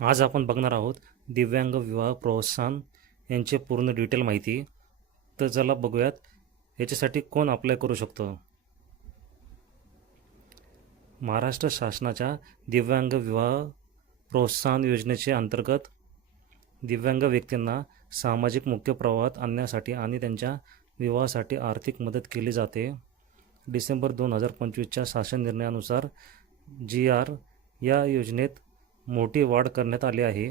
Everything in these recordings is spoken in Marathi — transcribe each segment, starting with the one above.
आज आपण बघणार आहोत दिव्यांग विवाह प्रोत्साहन यांचे पूर्ण डिटेल माहिती. तर चला बघूयात याच्यासाठी कोण अप्लाय करू शकतो. महाराष्ट्र शासनाच्या दिव्यांग विवाह प्रोत्साहन योजनेचे अंतर्गत दिव्यांग व्यक्तींना सामाजिक मुख्य प्रवाहात आणण्यासाठी आणि त्यांच्या विवाहासाठी आर्थिक मदत केली जाते. डिसेंबर 2025च्या शासन निर्णयानुसार GR या योजनेत मोठी वाढ करण्यात आली आहे.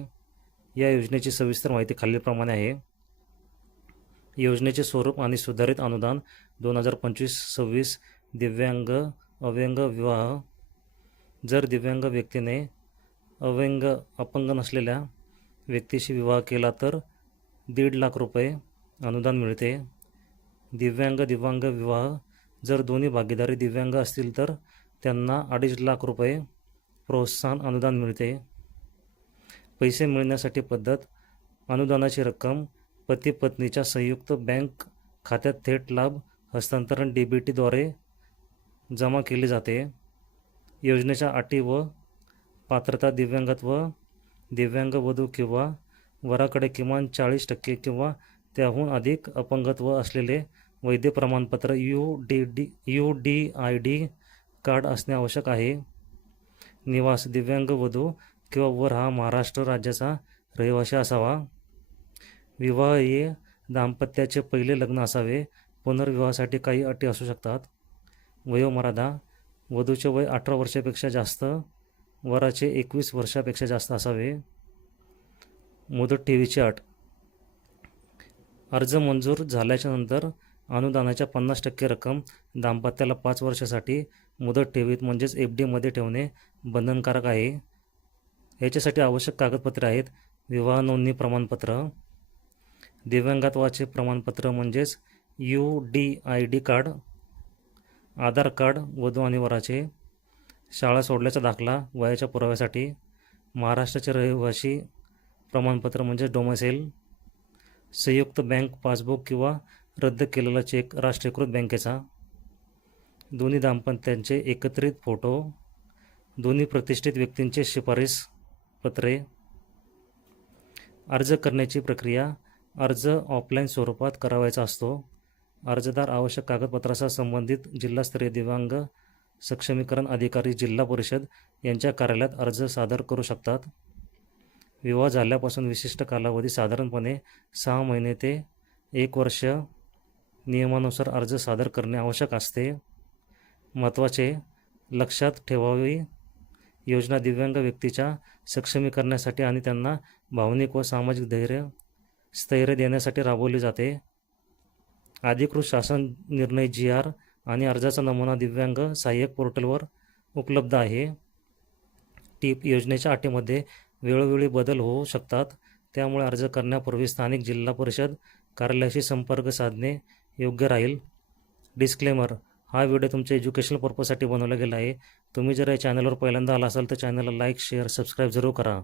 या योजनेची सविस्तर माहिती खालीलप्रमाणे आहे. योजनेचे स्वरूप आणि सुधारित अनुदान 2025-26 दिव्यांग अव्यंग विवाह. जर दिव्यांग व्यक्तीने अपंग नसलेल्या व्यक्तीशी विवाह केला तर 1.5 लाख रुपये अनुदान मिळते. दिव्यांग विवाह जर दोन्ही भागीदारी दिव्यांग असतील तर त्यांना 2.5 लाख रुपये प्रोत्साहन अनुदान मिळते. पैसे मिळण्यासाठी पद्धत: अनुदानाची रक्कम पती पत्नीच्या संयुक्त बँक खात्यात थेट लाभ हस्तांतरण DBTद्वारे जमा केली जाते. योजनेच्या अटी व पात्रता: दिव्यांगत्व, दिव्यांग वधू किंवा वराकडे किमान 40% किंवा त्याहून अधिक अपंगत्व असलेले वैध प्रमाणपत्र UDID कार्ड असणे आवश्यक आहे. निवास: दिव्यांग वधू किंवा वर हा महाराष्ट्र राज्याचा रहिवासी असावा. विवाह हे दाम्पत्याचे पहिले लग्न असावे. पुनर्विवाहासाठी काही अटी असू शकतात. वयोमर्यादा: वधूचे वय 18 वर्षापेक्षा जास्त, वराचे 21 वर्षापेक्षा जास्त असावे. मुदत ठेवीची अट: अर्ज मंजूर झाल्याच्या नंतर अनुदानाच्या 50% रक्कम दाम्पत्याला 5 वर्षासाठी मुदत ठेवीत म्हणजेच FDमध्ये ठेवणे बंधनकारक आहे. याच्यासाठी आवश्यक कागदपत्रे आहेत: विवाह नोंदणी प्रमाणपत्र, दिव्यांगत्वाचे प्रमाणपत्र म्हणजेच UDID कार्ड, आधार कार्ड वधू आणि वराचे, शाळा सोडल्याचा दाखला वयाच्या पुराव्यासाठी, महाराष्ट्राचे रहिवासी प्रमाणपत्र म्हणजे डोमेसाईल, संयुक्त बँक पासबुक किंवा रद्द केलेला चेक राष्ट्रीयकृत बँकेचा, दोन्ही दाम्पत्यांचे एकत्रित फोटो, दोन्ही प्रतिष्ठित व्यक्तींचे शिफारस पत्रे. अर्ज करण्याची प्रक्रिया: अर्ज ऑफलाईन स्वरूपात करावयाचा असतो. अर्जदार आवश्यक कागदपत्रासह संबंधित जिल्हास्तरीय दिव्यांग सक्षमीकरण अधिकारी जिल्हा परिषद यांच्या कार्यालयात अर्ज सादर करू शकतात. विवाह झाल्यापासून विशिष्ट कालावधी साधारणपणे 6 महिने ते 1 वर्ष नियमानुसार अर्ज सादर करणे आवश्यक असते. महत्त्वाचे लक्षात ठेवावी: योजना दिव्यांग व्यक्तीच्या सक्षमीकरणासाठी आणि त्यांना भावनिक व सामाजिक स्थैर्य देण्यासाठी राबवली जाते. अधिकृत शासन निर्णय GR आणि अर्जाचा नमुना दिव्यांग सहाय्यक पोर्टलवर उपलब्ध आहे. टीप: योजनेच्या अटीमध्ये वेळोवेळी बदल होऊ शकतात, त्यामुळे अर्ज करण्यापूर्वी स्थानिक जिल्हा परिषद कार्यालयाशी संपर्क साधणे योग्य राहील. डिस्क्लेमर: हा व्हिडिओ तुमच्या एज्युकेशनल पर्पजसाठी बनवला गेला आहे. तुम्ही जर या चॅनलवर पहिल्यांदा आला असाल तर चॅनलला लाईक, शेअर, सबस्क्राईब जरूर करा.